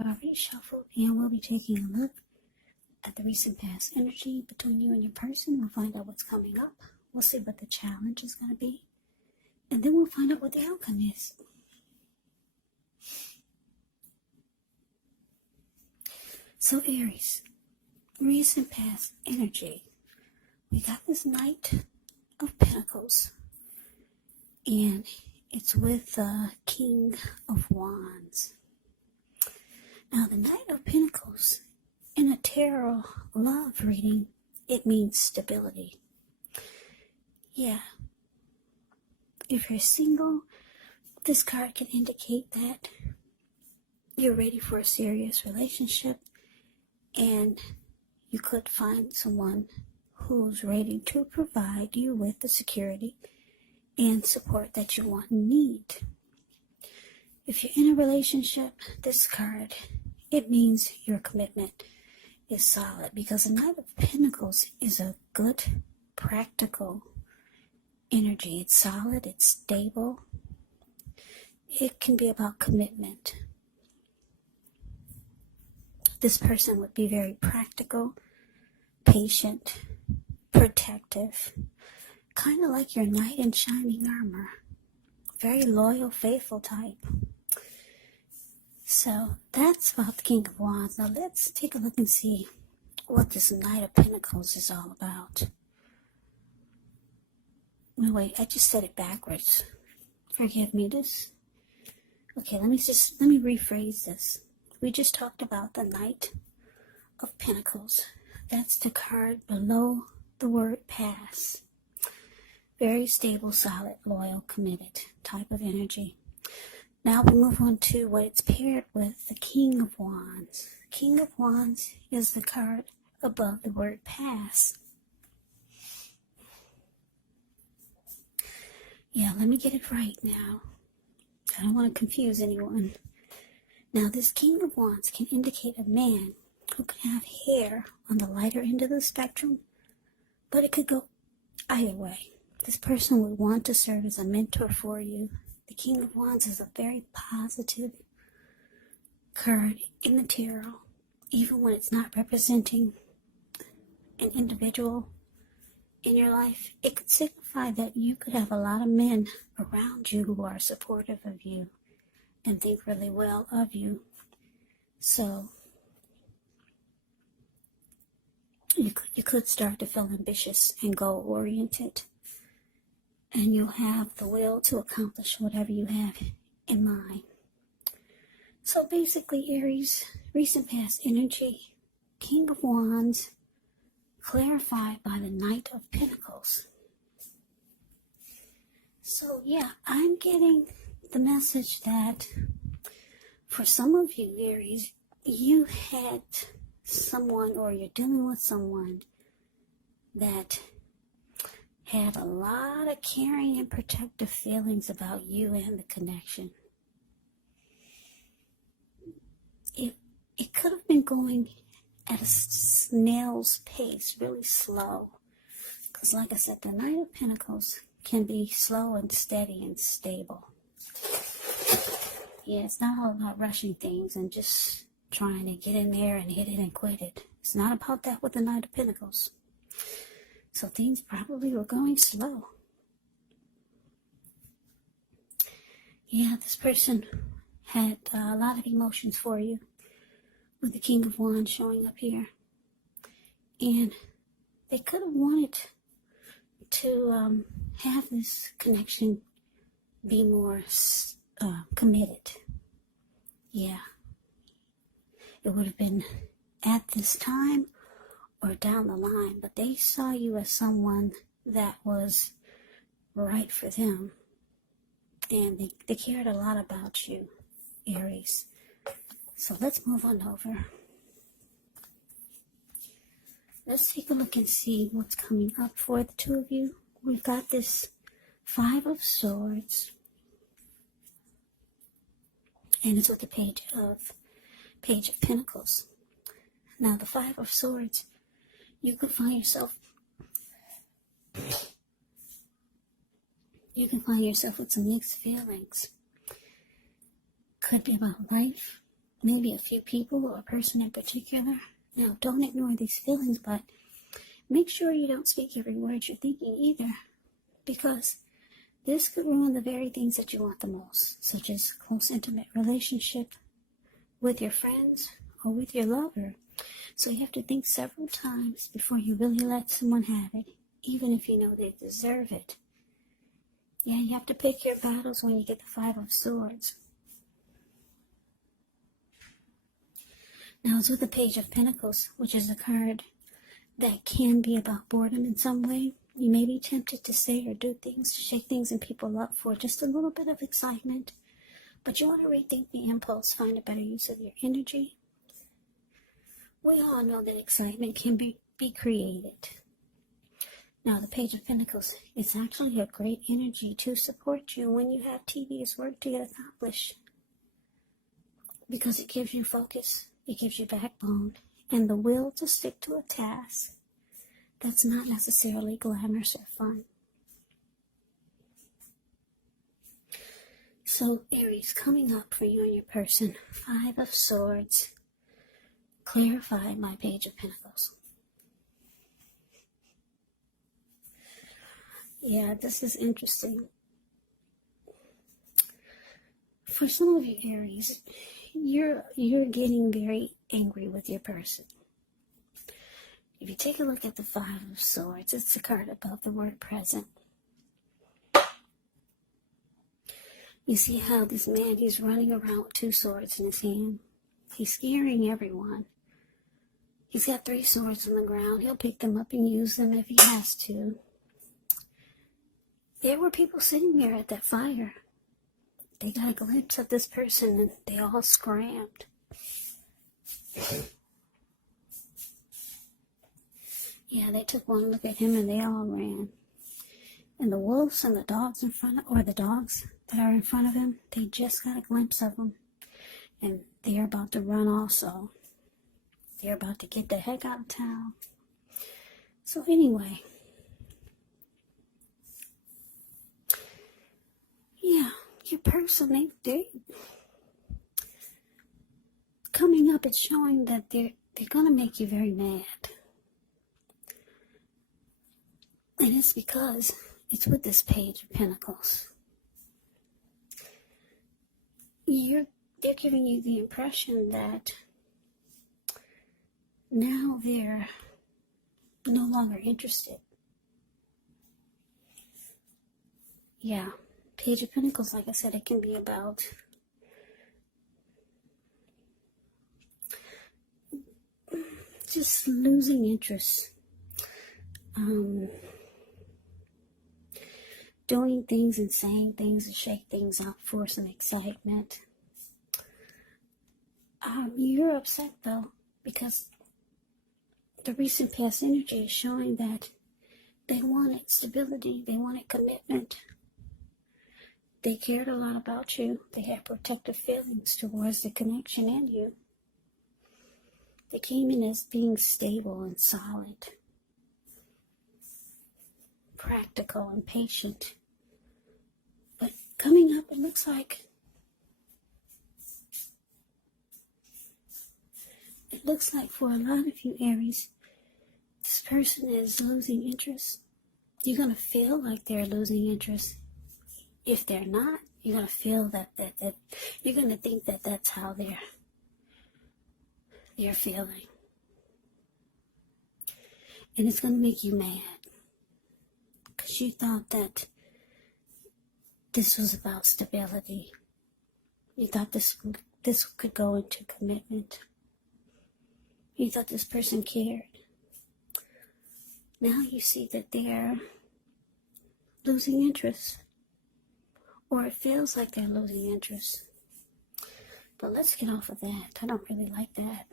I've already shuffled, and we'll be taking a look at the recent past energy between you and your person. We'll find out what's coming up. We'll see what the challenge is going to be. And then we'll find out what the outcome is. So Aries, recent past energy. We got this Knight of Pentacles. And it's with the King of Wands. Now the Knight of Pentacles, in a tarot love reading, it means stability. Yeah. If you're single, this card can indicate that you're ready for a serious relationship and you could find someone who's ready to provide you with the security and support that you want and need. If you're in a relationship, this card, it means your commitment is solid, because the Knight of Pentacles is a good, practical energy. It's solid, it's stable. It can be about commitment. This person would be very practical, patient, protective, kind of like your knight in shining armor. Very loyal, faithful type. So that's about the King of Wands. Now let's take a look and see what this Knight of Pentacles is all about. No, wait, I just said it backwards. Forgive me. Okay, let me rephrase this. We just talked about the Knight of Pentacles. That's the card below the word pass. Very stable, solid, loyal, committed type of energy. Now we move on to what it's paired with, the King of Wands. King of Wands is the card above the word pass. Yeah, let me get it right now. I don't want to confuse anyone. Now this King of Wands can indicate a man who can have hair on the lighter end of the spectrum, but it could go either way. This person would want to serve as a mentor for you. The King of Wands is a very positive card in the tarot, even when it's not representing an individual in your life. It could signify that you could have a lot of men around you who are supportive of you and think really well of you. So you could start to feel ambitious and goal-oriented, and you'll have the will to accomplish whatever you have in mind. So basically, Aries, recent past energy, King of Wands, clarified by the Knight of Pentacles. So yeah, I'm getting the message that for some of you, Aries, you had someone, or you're dealing with someone that had a lot of caring and protective feelings about you and the connection. It could have been going at a snail's pace, really slow. Because like I said, the Knight of Pentacles can be slow and steady and stable. Yeah, it's not all about rushing things and just trying to get in there and hit it and quit it. It's not about that with the Knight of Pentacles. So things probably were going slow. Yeah, this person had a lot of emotions for you, with the King of Wands showing up here. And they could have wanted to have this connection be more committed. Yeah. It would have been at this time or down the line, but they saw you as someone that was right for them. And they cared a lot about you, Aries. So let's move on over. Let's take a look and see what's coming up for the two of you. We've got this Five of Swords, and it's with the Page of Pentacles. Now the Five of Swords, you could find yourself with some mixed feelings. Could be about life, maybe a few people or a person in particular. Now, don't ignore these feelings, but make sure you don't speak every word you're thinking either, because this could ruin the very things that you want the most, such as close, intimate relationship with your friends or with your lover. So you have to think several times before you really let someone have it, even if you know they deserve it. Yeah, you have to pick your battles when you get the Five of Swords. Now it's with the Page of Pentacles, which is a card that can be about boredom in some way. You may be tempted to say or do things, shake things and people up for just a little bit of excitement, but you want to rethink the impulse, find a better use of your energy. We all know that excitement can be created. Now, the Page of Pentacles is actually a great energy to support you when you have tedious work to get accomplished, because it gives you focus, it gives you backbone, and the will to stick to a task that's not necessarily glamorous or fun. So, Aries, coming up for you and your person, Five of Swords, clarify my Page of Pentacles. Yeah, this is interesting. For some of you Aries, you're getting very angry with your person. If you take a look at the Five of Swords, it's a card about the word present. You see how this man, he's running around with two swords in his hand. He's scaring everyone. He's got 3 swords on the ground. He'll pick them up and use them if he has to. There were people sitting there at that fire. They got a glimpse of this person and they all scrammed. Yeah, they took one look at him and they all ran. And the wolves and the dogs in front of, or the dogs that are in front of him, they just got a glimpse of him. And they're about to run also. They're about to get the heck out of town. So anyway, yeah, your person, they coming up, it's showing that they're going to make you very mad. And it's because it's with this Page of Pentacles. They're giving you the impression that now they're no longer interested. Yeah, Page of Pentacles, like I said, it can be about just losing interest. Doing things and saying things and shake things up for some excitement. You're upset though, because the recent past energy is showing that they wanted stability, they wanted commitment. They cared a lot about you. They had protective feelings towards the connection and you. They came in as being stable and solid, practical and patient. But coming up, it looks like for a lot of you Aries, this person is losing interest. You're going to feel like they're losing interest. If they're not, you're going to feel that you're going to think that that's how they're feeling. And it's going to make you mad, because you thought that this was about stability. You thought this could go into commitment. You thought this person cared. Now you see that they're losing interest. Or it feels like they're losing interest. But let's get off of that. I don't really like that.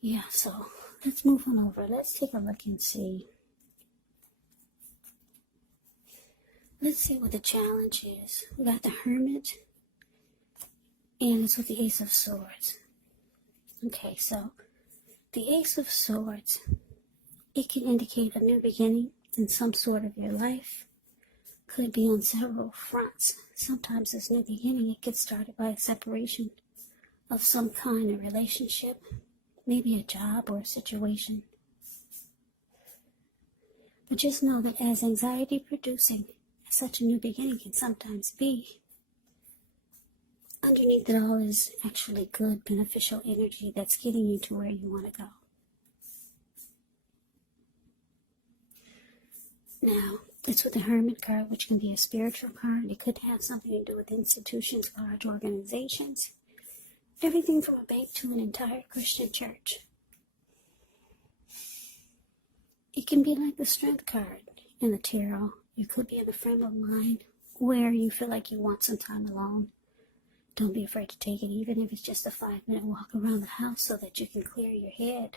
Yeah, so let's move on over. Let's take a look and see. Let's see what the challenge is. We got the Hermit. And it's with the Ace of Swords. Okay, so the Ace of Swords, it can indicate a new beginning in some sort of your life. Could be on several fronts. Sometimes this new beginning, it gets started by a separation of some kind of relationship, maybe a job or a situation. But just know that as anxiety producing as such a new beginning can sometimes be, underneath it all is actually good, beneficial energy that's getting you to where you want to go. Now, it's with the Hermit card, which can be a spiritual card. It could have something to do with institutions, large organizations, everything from a bank to an entire Christian church. It can be like the Strength card in the tarot. You could be in a frame of mind where you feel like you want some time alone. Don't be afraid to take it, even if it's just a 5-minute walk around the house so that you can clear your head.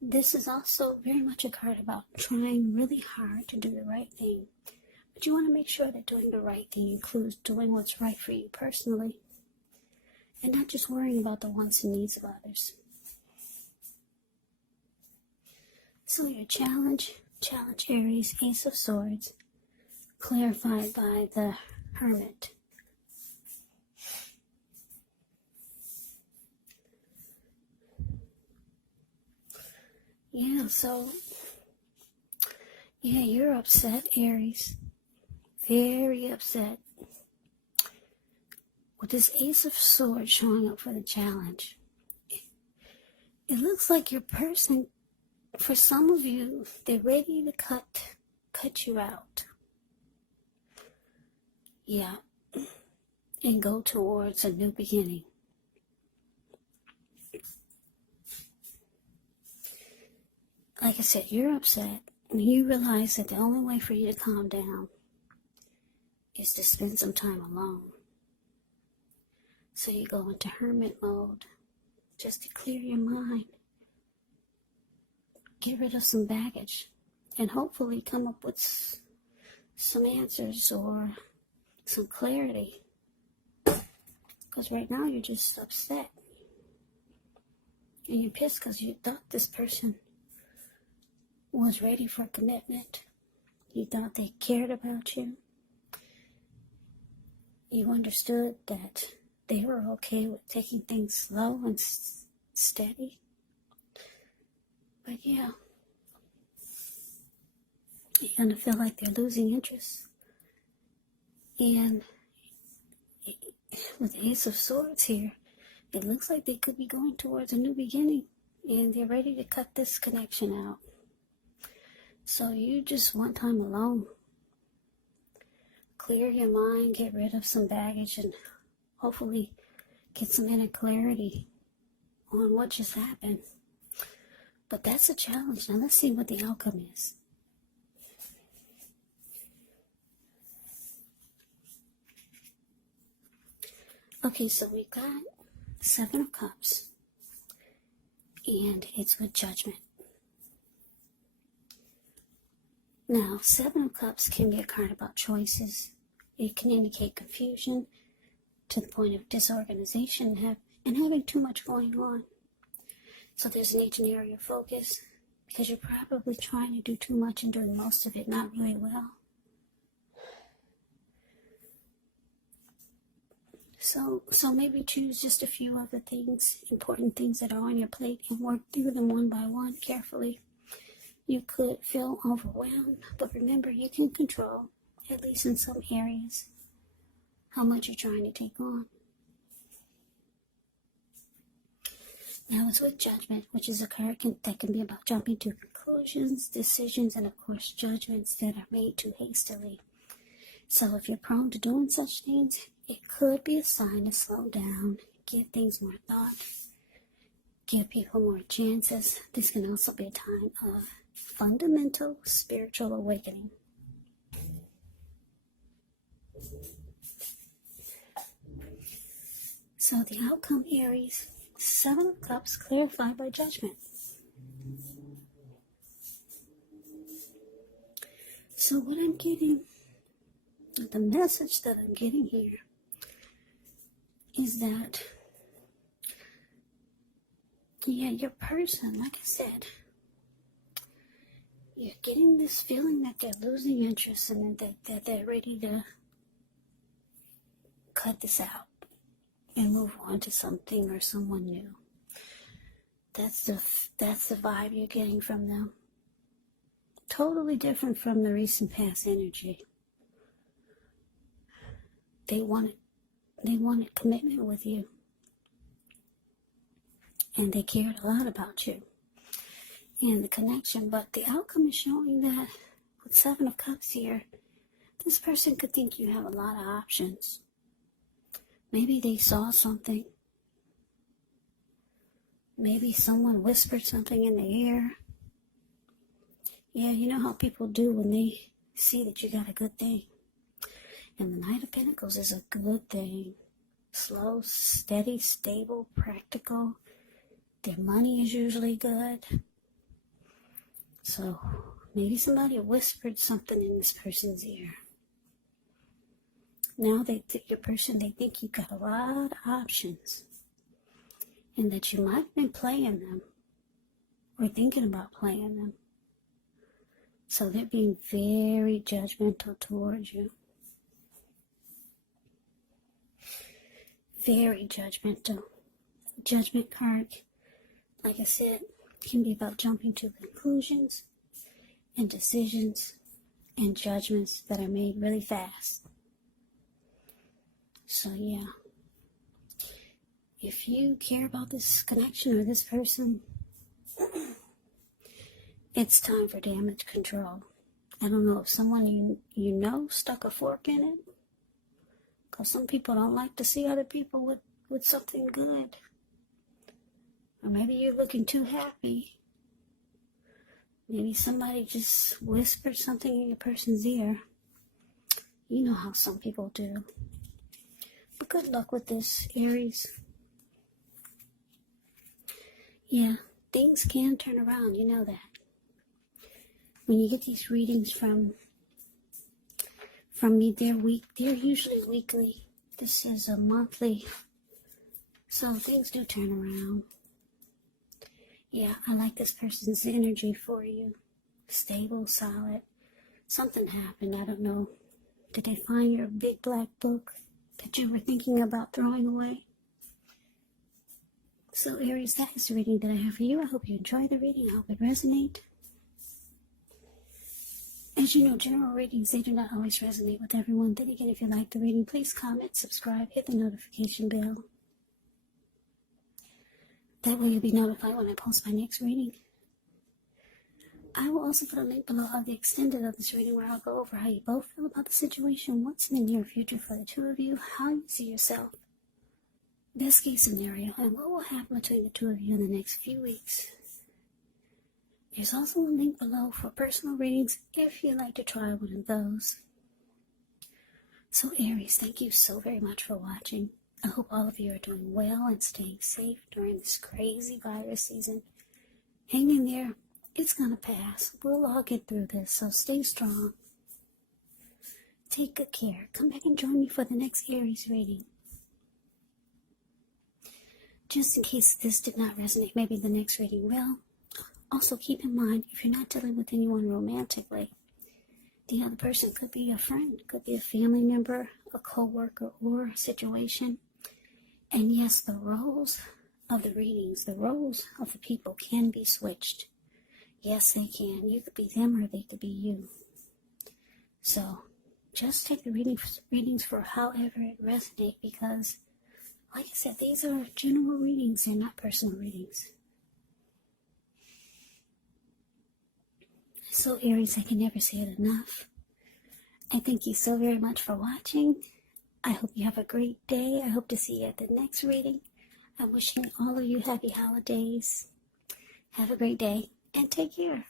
This is also very much a card about trying really hard to do the right thing. But you want to make sure that doing the right thing includes doing what's right for you personally, and not just worrying about the wants and needs of others. So your challenge Aries, Ace of Swords, clarified by the Hermit. Yeah, you're upset, Aries. Very upset. With this Ace of Swords showing up for the challenge, it looks like your person, for some of you, they're ready to cut you out. Yeah, and go towards a new beginning. Like I said, you're upset, and you realize that the only way for you to calm down is to spend some time alone. So you go into hermit mode just to clear your mind, get rid of some baggage, and hopefully come up with some answers or some clarity. Because right now you're just upset. And you're pissed because you thought this person was ready for commitment. You thought they cared about you. You understood that they were okay with taking things slow and steady. But yeah, you're going to feel like they're losing interest. And with the Ace of Swords here, it looks like they could be going towards a new beginning. And they're ready to cut this connection out. So you just want time alone. Clear your mind, get rid of some baggage, and hopefully get some inner clarity on what just happened. But that's a challenge. Now let's see what the outcome is. Okay, so we've got 7 of Cups, and it's with Judgment. Now, 7 of Cups can be a card about choices. It can indicate confusion to the point of disorganization and having too much going on. So there's a need to narrow your focus because you're probably trying to do too much and doing most of it not really well. So maybe choose just a few of the things, important things that are on your plate, and work through them one by one carefully. You could feel overwhelmed, but remember, you can control, at least in some areas, how much you're trying to take on. Now it's with Judgment, which is a card that can be about jumping to conclusions, decisions, and of course judgments that are made too hastily. So if you're prone to doing such things, it could be a sign to slow down, give things more thought, give people more chances. This can also be a time of fundamental spiritual awakening. So the outcome, Aries, 7 of Cups clarified by Judgment. So what I'm getting, the message that I'm getting here is that, yeah, your person, like I said, you're getting this feeling that they're losing interest and that they're ready to cut this out. and move on to something or someone new. That's the vibe you're getting from them. Totally different from the recent past energy. They wanted commitment with you. And they cared a lot about you and the connection. But the outcome is showing that with 7 of Cups here, this person could think you have a lot of options. Maybe they saw something. Maybe someone whispered something in the ear. Yeah, you know how people do when they see that you got a good thing. And the Knight of Pentacles is a good thing. Slow, steady, stable, practical. Their money is usually good. So maybe somebody whispered something in this person's ear. Now they think you got a lot of options. And that you might have been playing them. Or thinking about playing them. So they're being very judgmental towards you. Very judgmental. Judgment card, like I said, can be about jumping to conclusions and decisions and judgments that are made really fast. So yeah, if you care about this connection or this person, it's time for damage control. I don't know if someone you know stuck a fork in it. Because some people don't like to see other people with something good. Or maybe you're looking too happy. Maybe somebody just whispered something in a person's ear. You know how some people do. But good luck with this, Aries. Yeah, things can turn around, you know that. When you get these readings from me, they're usually weekly. This is a monthly. So things do turn around. Yeah, I like this person's energy for you. Stable, solid. Something happened, I don't know. Did they find your big black book that you were thinking about throwing away? So Aries, that is the reading that I have for you. I hope you enjoy the reading. I hope it resonates. As you know, general readings, they do not always resonate with everyone. Then again, if you like the reading, please comment, subscribe, hit the notification bell. That way you'll be notified when I post my next reading. I will also put a link below of the extended of this reading where I'll go over how you both feel about the situation, what's in the near future for the two of you, how you see yourself, best case scenario, and what will happen between the two of you in the next few weeks. There's also a link below for personal readings if you'd like to try one of those. So Aries, thank you so very much for watching. I hope all of you are doing well and staying safe during this crazy virus season. Hang in there. It's going to pass. We'll all get through this, so stay strong. Take good care. Come back and join me for the next Aries reading. Just in case this did not resonate, maybe the next reading will. Also, keep in mind, if you're not dealing with anyone romantically, the other person could be a friend, could be a family member, a co-worker, or a situation. And yes, the roles of the readings, the roles of the people can be switched. Yes, they can. You could be them or they could be you. So, just take the readings for however it resonates because, like I said, these are general readings, they're not personal readings. So Aries, I can never say it enough. I thank you so very much for watching. I hope you have a great day. I hope to see you at the next reading. I'm wishing all of you happy holidays. Have a great day and take care.